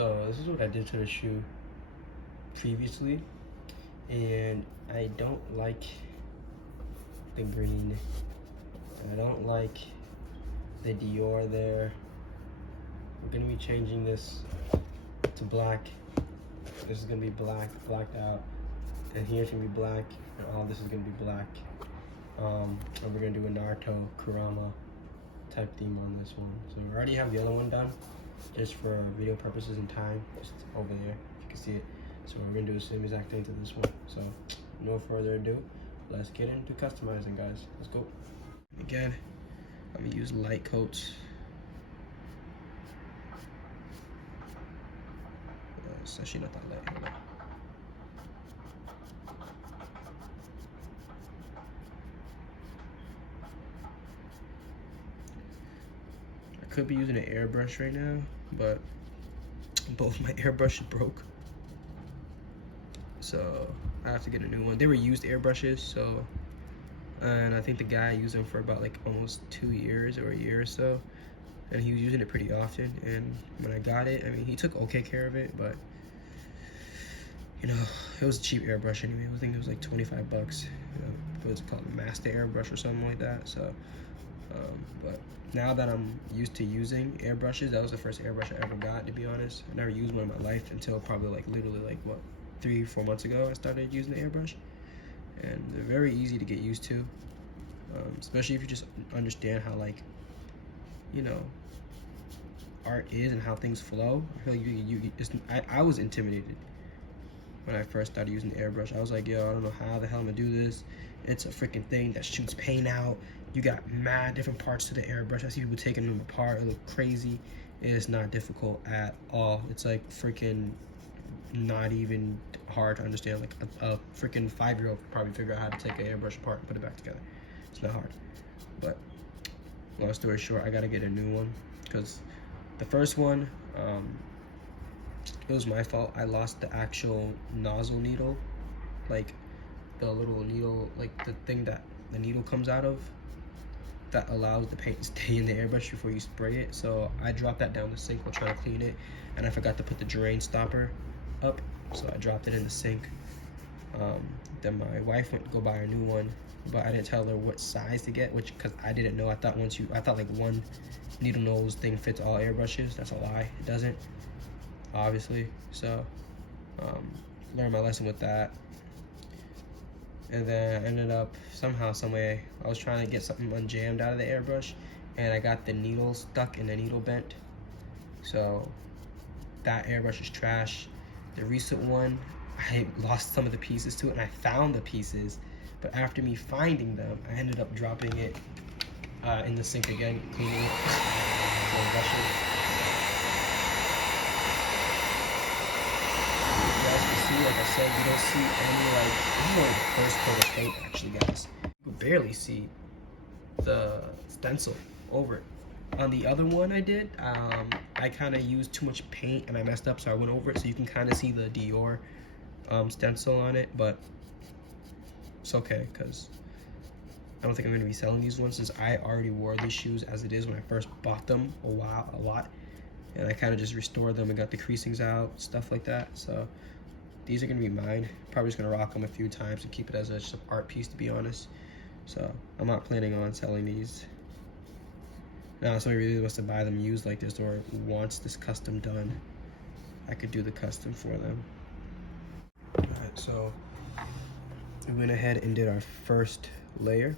So this is what I did to the shoe previously, and I don't like the green. I don't like the Dior there. We're gonna be changing this to black. This is gonna be blacked out, and here's gonna be black, and all this is gonna be black. And we're gonna do a Naruto Kurama type theme on this one. So we already have the other one done, just for video purposes and time, just over there, if you can see it. So we're gonna do the same exact thing to this one. So no further ado, let's get into customizing, guys. Let's go. Again, I'm gonna use light coats. It's actually not that light. Hold on. I could be using an airbrush right now, but both my airbrushes broke, so I have to get a new one. They were used airbrushes, so, and I think the guy used them for about like almost 2 years or a year or so, and he was using it pretty often. And when I got it, I mean, he took okay care of it, but you know, it was a cheap airbrush anyway. I think it was like 25 bucks. You know, what was it called, Master Airbrush or something like that. So, but now that I'm used to using airbrushes, that was the first airbrush I ever got, to be honest. I never used one in my life until probably like literally like what, 3-4 months ago I started using the airbrush, and they're very easy to get used to, especially if you just understand how, like, you know, art is and how things flow. I feel like I was intimidated when I first started using the airbrush. I was like, yo, I don't know how the hell I'm gonna do this. It's a freaking thing that shoots paint out. You got mad different parts to the airbrush. I see people taking them apart. It look crazy. It is not difficult at all. It's like freaking not even hard to understand. Like a freaking 5-year-old could probably figure out how to take an airbrush apart and put it back together. It's not hard. But long story short, I gotta get a new one, because the first one, it was my fault. I lost the actual nozzle needle, like the little needle, like the thing that the needle comes out of, that allows the paint to stay in the airbrush before you spray it. So I dropped that down the sink while trying to clean it, and I forgot to put the drain stopper up, so I dropped it in the sink. Then my wife went to go buy a new one, but I didn't tell her what size to get, which, because I didn't know. I thought like one needle nose thing fits all airbrushes. That's a lie. It doesn't, obviously. So learned my lesson with that. And then I ended up, somehow, someway, I was trying to get something unjammed out of the airbrush, and I got the needle stuck and the needle bent. So that airbrush is trash. The recent one, I lost some of the pieces to it, and I found the pieces, but after me finding them, I ended up dropping it in the sink again, cleaning it, and brushing it. Like I said, you don't see any, like, this is only the first coat of paint, actually, guys. You can barely see the stencil over it. On the other one I did, I kind of used too much paint and I messed up, so I went over it, so you can kind of see the Dior stencil on it, but it's okay, because I don't think I'm going to be selling these ones, since I already wore these shoes as it is when I first bought them a lot, and I kind of just restored them and got the creasings out, stuff like that. So these are gonna be mine. Probably just gonna rock them a few times and keep it as just an art piece, to be honest. So I'm not planning on selling these. Now, if somebody really wants to buy them used like this, or wants this custom done, I could do the custom for them. All right, so we went ahead and did our first layer.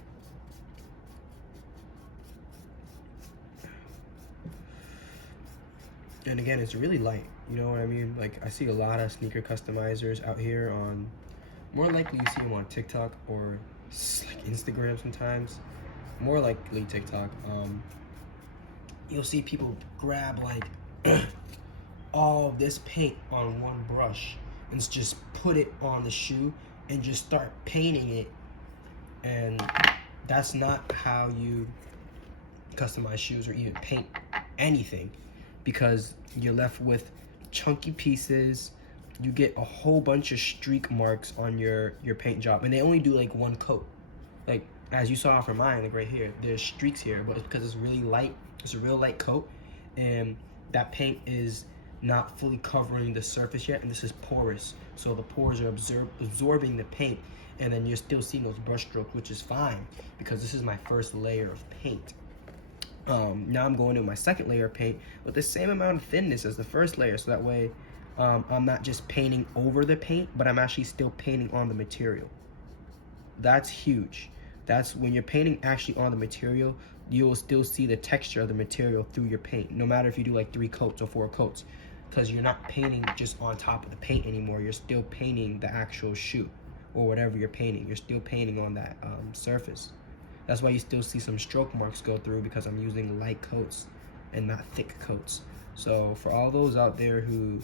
And again, it's really light, you know what I mean? Like, I see a lot of sneaker customizers out here on, more likely you see them on TikTok or like Instagram sometimes, more likely TikTok. You'll see people grab like all this paint on one brush and just put it on the shoe and just start painting it. And that's not how you customize shoes or even paint anything, because you're left with chunky pieces. You get a whole bunch of streak marks on your paint job, and they only do like one coat. Like, as you saw for mine, like right here, there's streaks here, but it's because it's really light. It's a real light coat, and that paint is not fully covering the surface yet, and this is porous, so the pores are absorbing the paint, and then you're still seeing those brush strokes, which is fine because this is my first layer of paint. Now I'm going to my second layer of paint with the same amount of thinness as the first layer, so that way I'm not just painting over the paint, but I'm actually still painting on the material. That's huge. That's when you're painting actually on the material, you will still see the texture of the material through your paint, no matter if you do like 3 coats or 4 coats, because you're not painting just on top of the paint anymore. You're still painting the actual shoe or whatever you're painting. You're still painting on that surface. That's why you still see some stroke marks go through, because I'm using light coats and not thick coats. So for all those out there who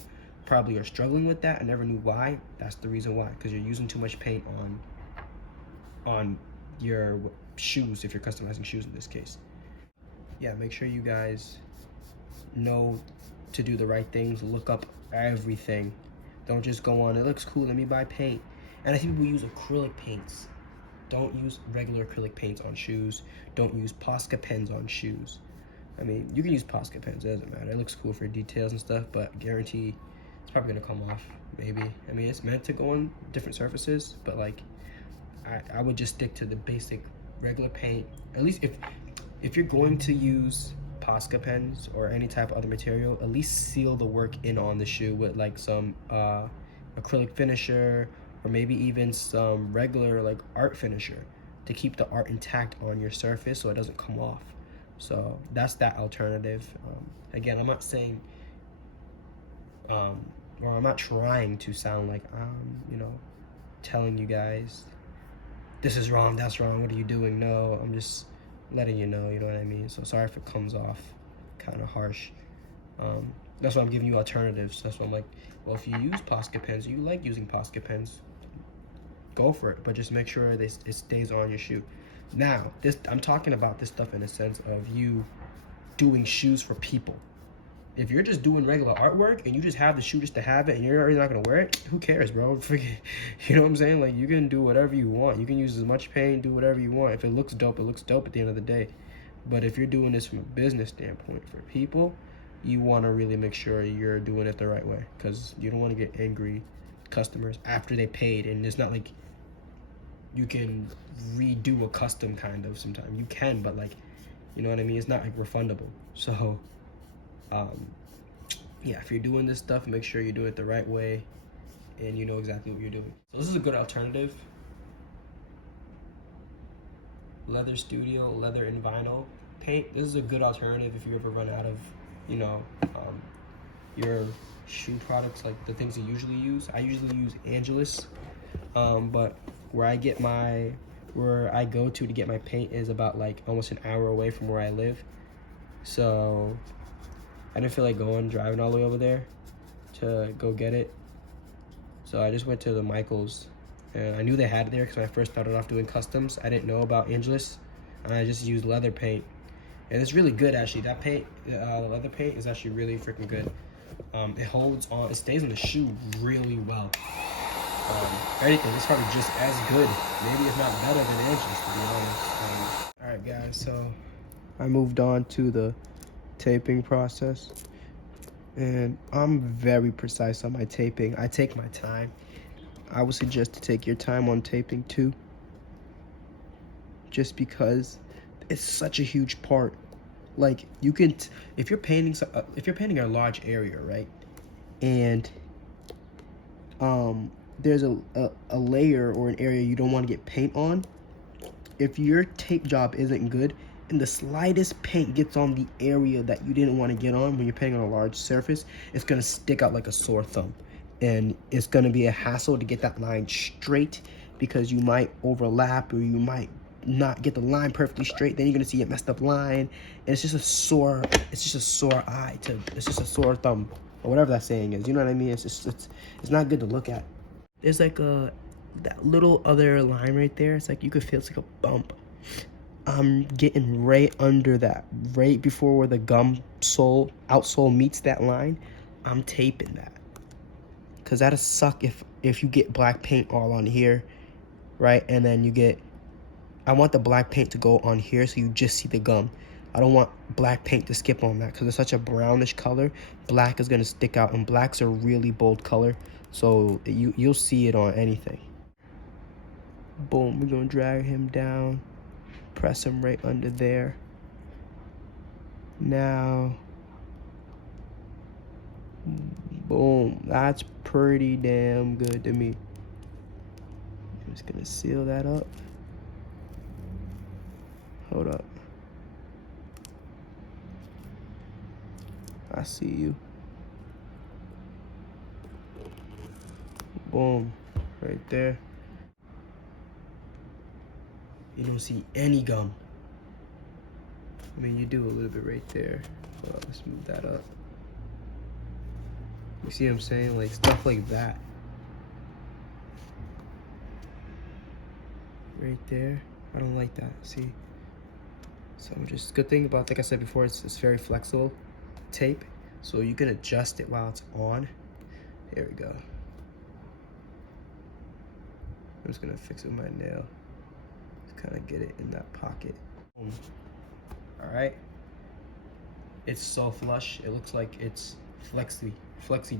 probably are struggling with that and never knew why, that's the reason why, because you're using too much paint on your shoes, if you're customizing shoes in this case. Yeah, make sure you guys know to do the right things. Look up everything. Don't just go on, it looks cool, let me buy paint. And I see people use acrylic paints. Don't use regular acrylic paints on shoes. Don't use Posca pens on shoes. I mean, you can use Posca pens, it doesn't matter. It looks cool for details and stuff, but guarantee it's probably gonna come off, maybe. I mean, it's meant to go on different surfaces, but like, I would just stick to the basic regular paint. At least if you're going to use Posca pens or any type of other material, at least seal the work in on the shoe with like some acrylic finisher, or maybe even some regular like art finisher to keep the art intact on your surface so it doesn't come off. So that's that alternative. Again, I'm not saying or I'm not trying to sound like you know, telling you guys this is wrong, that's wrong, what are you doing? No, I'm just letting you know, you know what I mean? So sorry if it comes off kind of harsh. That's why I'm giving you alternatives. That's why I'm like, well, if you use Posca pens, you like using Posca pens, go for it, but just make sure it stays on your shoe. Now, I'm talking about this stuff in a sense of you doing shoes for people. If you're just doing regular artwork and you just have the shoe just to have it and you're already not gonna wear it, who cares, bro? You know what I'm saying? Like, you can do whatever you want. You can use as much paint, do whatever you want. If it looks dope, it looks dope at the end of the day. But if you're doing this from a business standpoint for people, you want to really make sure you're doing it the right way, because you don't want to get angry customers after they paid. And it's not like you can redo a custom kind of. Sometimes you can, but like, you know what I mean? It's not like refundable. So yeah, if you're doing this stuff, make sure you do it the right way and you know exactly what you're doing. So this is a good alternative. Leather Studio, leather and vinyl paint. This is a good alternative if you ever run out of, you know, your shoe products, like the things you usually use. I usually use Angelus, but where I go to get my paint is about like almost an hour away from where I live. So I didn't feel like driving all the way over there to go get it. So I just went to the Michaels, and I knew they had it there because when I first started off doing customs, I didn't know about Angelus, and I just used leather paint. And it's really good, actually. That paint, the leather paint, is actually really freaking good. It holds on, it stays on the shoe really well. If anything, it's probably just as good, maybe if not better than Angelus, to be honest. All right, guys, so I moved on to the taping process, and I'm very precise on my taping. I take my time. I would suggest to take your time on taping too, just because it's such a huge part. Like, you can if you're painting a large area, right, and there's a layer or an area you don't want to get paint on, if your tape job isn't good and the slightest paint gets on the area that you didn't want to get on when you're painting on a large surface, it's going to stick out like a sore thumb. And it's going to be a hassle to get that line straight, because you might overlap or you might not get the line perfectly straight. Then you're going to see a messed up line, and it's just a sore eye, it's just a sore thumb, or whatever that saying is. You know what I mean? It's not good to look at. There's like that little other line right there. It's like you could feel it's like a bump. I'm getting right under that, right before where the outsole meets that line. I'm taping that, because that'll suck if you get black paint all on here, right? And then I want the black paint to go on here so you just see the gum. I don't want black paint to skip on that because it's such a brownish color. Black is going to stick out, and black's a really bold color, so you'll see it on anything. Boom, we're going to drag him down, press him right under there. Now, boom, that's pretty damn good to me. I'm just going to seal that up. Hold up. I see you. Boom, right there. You don't see any gum. I mean, you do a little bit right there. Well, let's move that up. You see what I'm saying? Like, stuff like that. Right there. I don't like that, see? So just, good thing about, like I said before, it's very flexible tape. So you can adjust it while it's on. There we go. I'm just gonna fix it with my nail. Just kind of get it in that pocket. Boom. All right. It's so flush. It looks like it's flexi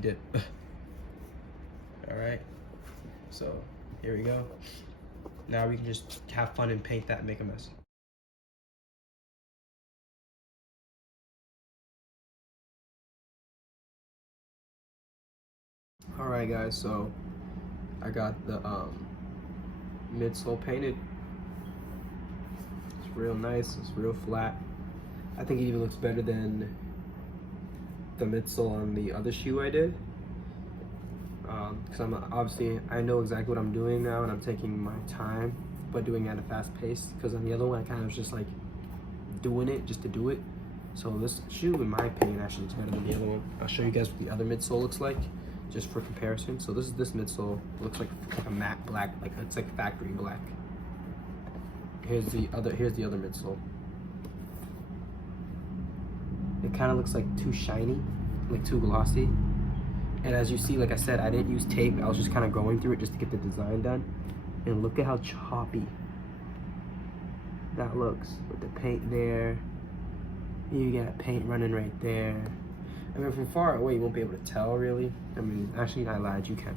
dip. All right. So here we go. Now we can just have fun and paint that and make a mess. All right, guys. So I got the midsole painted. It's real nice. It's real flat. I think it even looks better than the midsole on the other shoe I did. Because I know exactly what I'm doing now, and I'm taking my time, but doing it at a fast pace. Because on the other one, I kind of was just like doing it just to do it. So this shoe, in my opinion, actually looks better than the other one. I'll show you guys what the other midsole looks like, just for comparison. So this midsole looks like a matte black, like it's like factory black. Here's the other midsole. It kind of looks like too shiny, like too glossy. And as you see, like I said, I didn't use tape. I was just kind of going through it just to get the design done. And look at how choppy that looks with the paint there. You got paint running right there. I mean, from far away, you won't be able to tell really. I mean, actually, I lied, you can.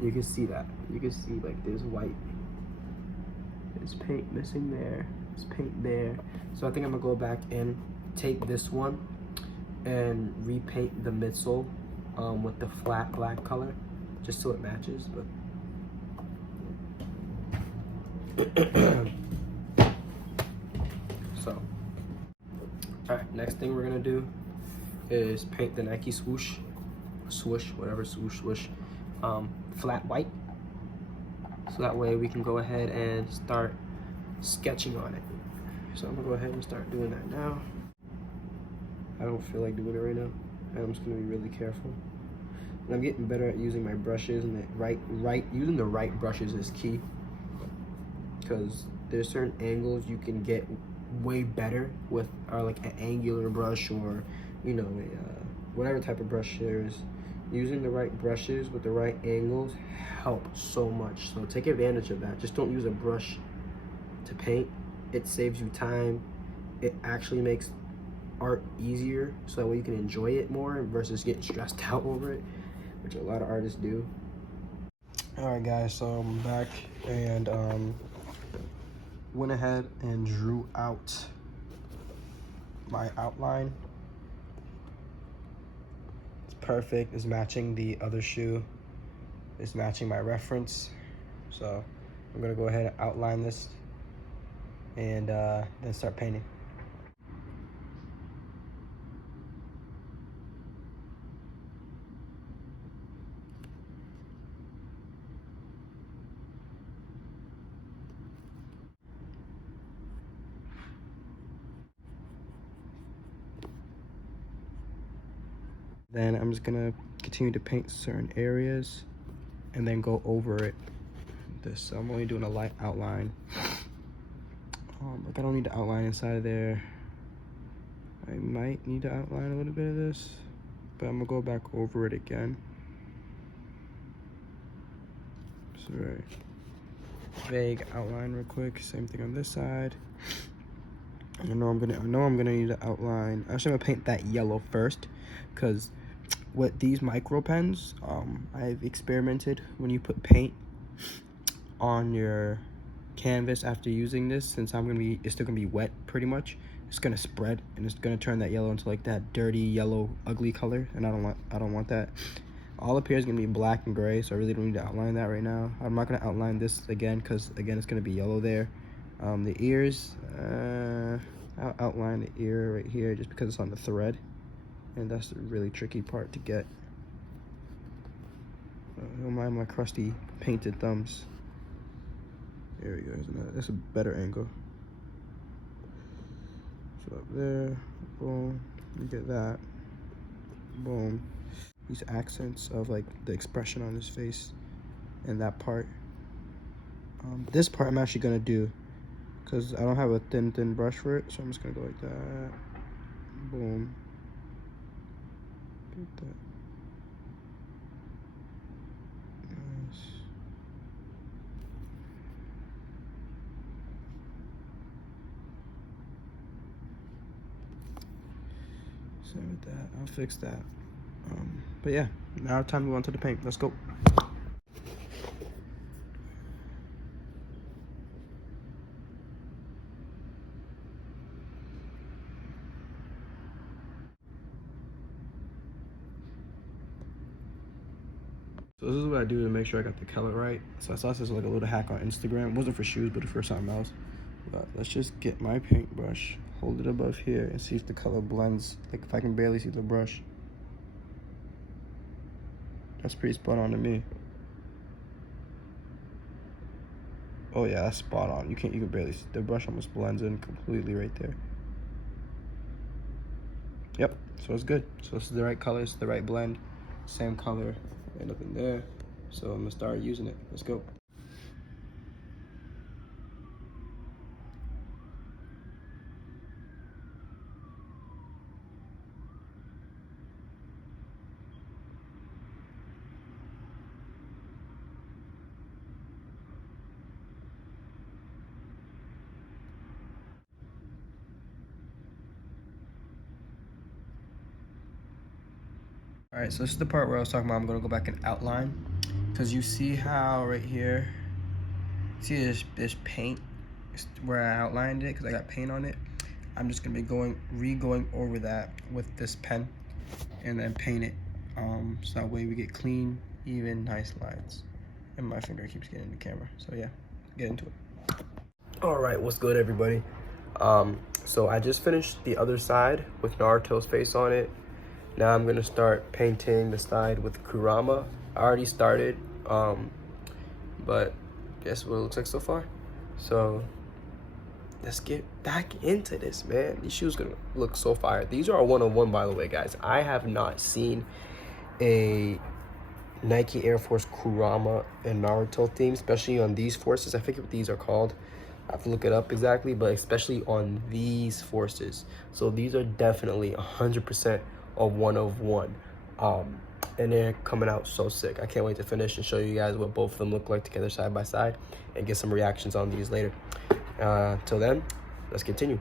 You can see that. You can see like there's white. There's paint missing there. There's paint there. So I think I'm gonna go back and take this one and repaint the midsole with the flat black color, just so it matches. But so, all right, next thing we're gonna do is paint the Nike swoosh, whatever, swoosh, flat white. So that way we can go ahead and start sketching on it. So I'm gonna go ahead and start doing that now. I don't feel like doing it right now. I'm just gonna be really careful. And I'm getting better at using my brushes, and using the right brushes is key. Because there's certain angles you can get way better with, or like an angular brush, or you know, whatever type of brush there is. Using the right brushes with the right angles help so much. So take advantage of that. Just don't use a brush to paint. It saves you time. It actually makes art easier, so that way you can enjoy it more versus getting stressed out over it, which a lot of artists do. All right, guys, so I'm back and went ahead and drew out my outline. It's perfect. It's matching the other shoe. It's matching my reference. So I'm gonna go ahead and outline this and then start painting. Then I'm just gonna continue to paint certain areas and then go over it. So I'm only doing a light outline. Like I don't need to outline inside of there. I might need to outline a little bit of this, but I'm gonna go back over it again. So very vague outline real quick. Same thing on this side. I know I'm gonna need to outline. Actually, I'm gonna paint that yellow first, because with these micro pens, I've experimented when you put paint on your canvas after using this, since it's still gonna be wet pretty much. It's gonna spread and it's gonna turn that yellow into like that dirty yellow ugly color, and I don't want that. All up here is gonna be black and gray, so I really don't need to outline that right now. I'm not gonna outline this again, because again it's gonna be yellow there. The ears, I'll outline the ear right here just because it's on the thread, and that's the really tricky part to get. Don't mind my crusty painted thumbs. There we go. That's a better angle. So up there, boom, you get that, boom. These accents of like the expression on his face and that part. This part I'm actually gonna do, because I don't have a thin brush for it, so I'm just gonna go like that, boom. Get that. Nice. Same with that. I'll fix that. But yeah, now time to move on to the paint. Let's go. So this is what I do to make sure I got the color right. So I saw this as like a little hack on Instagram. It wasn't for shoes, but for something else. But let's just get my paintbrush, hold it above here, and see if the color blends. Like if I can barely see the brush. That's pretty spot on to me. Oh yeah, that's spot on. You can barely see. The brush almost blends in completely right there. Yep, so it's good. So this is the right color, it's the right blend. Same color, and nothing there. So I'm gonna start using it. Let's go. All right, so this is the part where I was talking about. I'm gonna go back and outline, because you see how right here, see this paint where I outlined it, because I got paint on it. I'm just gonna be going over that with this pen, and then paint it, so that way we get clean, even, nice lines. And my finger keeps getting in the camera, so yeah, get into it. All right, what's good, everybody? So I just finished the other side with Naruto's face on it. Now I'm gonna start painting the side with Kurama. I already started, but guess what it looks like so far. So let's get back into this, man. These shoes gonna look so fire. These are a 101, by the way, guys. I have not seen a Nike Air Force Kurama and Naruto theme, especially on these forces. I forget what these are called. I have to look it up exactly, but especially on these forces. So these are definitely 100% a 101. And they're coming out so sick. I can't wait to finish and show you guys what both of them look like together side by side, and get some reactions on these later. Till then, let's continue.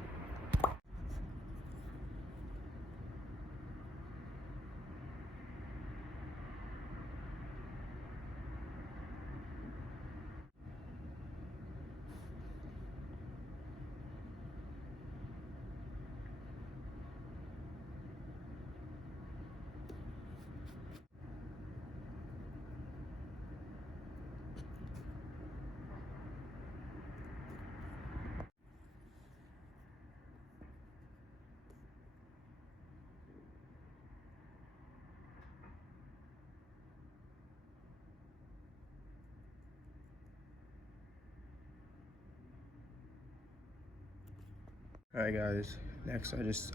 All right, guys. Next,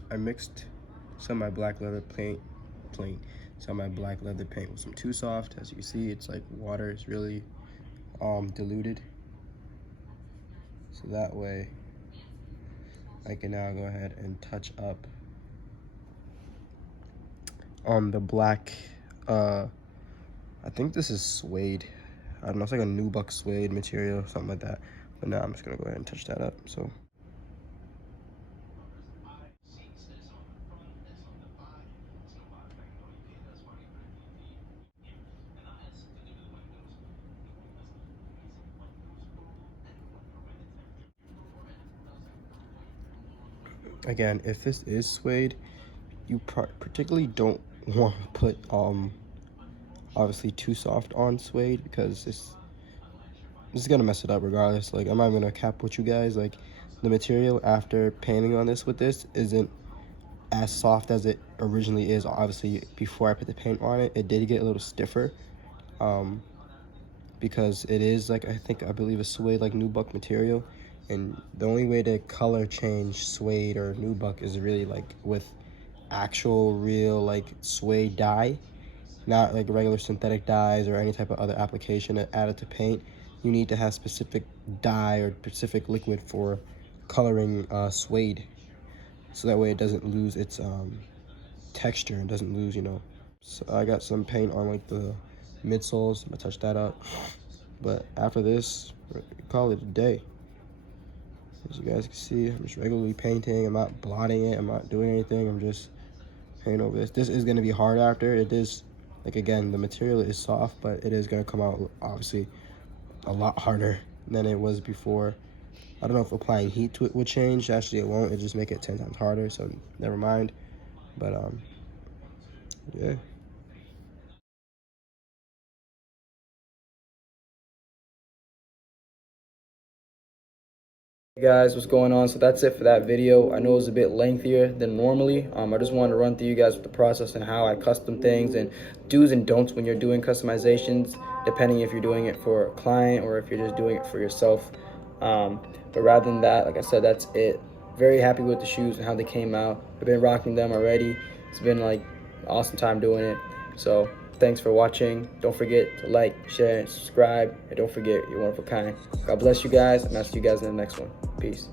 I mixed some of my black leather paint, some of my black leather paint with some Too Soft. As you can see, it's like water. It's really diluted. So that way, I can now go ahead and touch up on the black. I think this is suede. I don't know. It's like a nubuck suede material, something like that. But now I'm just gonna go ahead and touch that up. So. Again, if this is suede, you particularly don't want to put obviously too soft on suede, because this is gonna mess it up regardless. Like, I'm not gonna cap with you guys, like the material after painting on this with this isn't as soft as it originally is. Obviously, before I put the paint on it, it did get a little stiffer, because it is, like, I believe a suede, like, nubuck material, and the only way to color change suede or nubuck is really like with actual real like suede dye, not like regular synthetic dyes or any type of other application added to paint. You need to have specific dye or specific liquid for coloring suede, so that way it doesn't lose its texture and doesn't lose, you know. So I got some paint on like the midsoles. I'm gonna touch that up, but after this, call it a day. As you guys can see, I'm just regularly painting. I'm not blotting it, I'm not doing anything, I'm just painting over this. This is gonna be hard after. It is, like, again, the material is soft, but it is gonna come out obviously a lot harder than it was before. I don't know if applying heat to it would change. Actually, it won't. It just make it 10 times harder, so never mind. But yeah. Hey guys, what's going on? So that's it for that video. I know it was a bit lengthier than normally. I just wanted to run through you guys with the process and how I custom things and do's and don'ts when you're doing customizations, depending if you're doing it for a client or if you're just doing it for yourself. But rather than that, like I said, that's it. Very happy with the shoes and how they came out. I've been rocking them already. It's been like an awesome time doing it. So thanks for watching. Don't forget to like, share, and subscribe. And don't forget, you're one of a kind. God bless you guys, and I'll see you guys in the next one. Peace.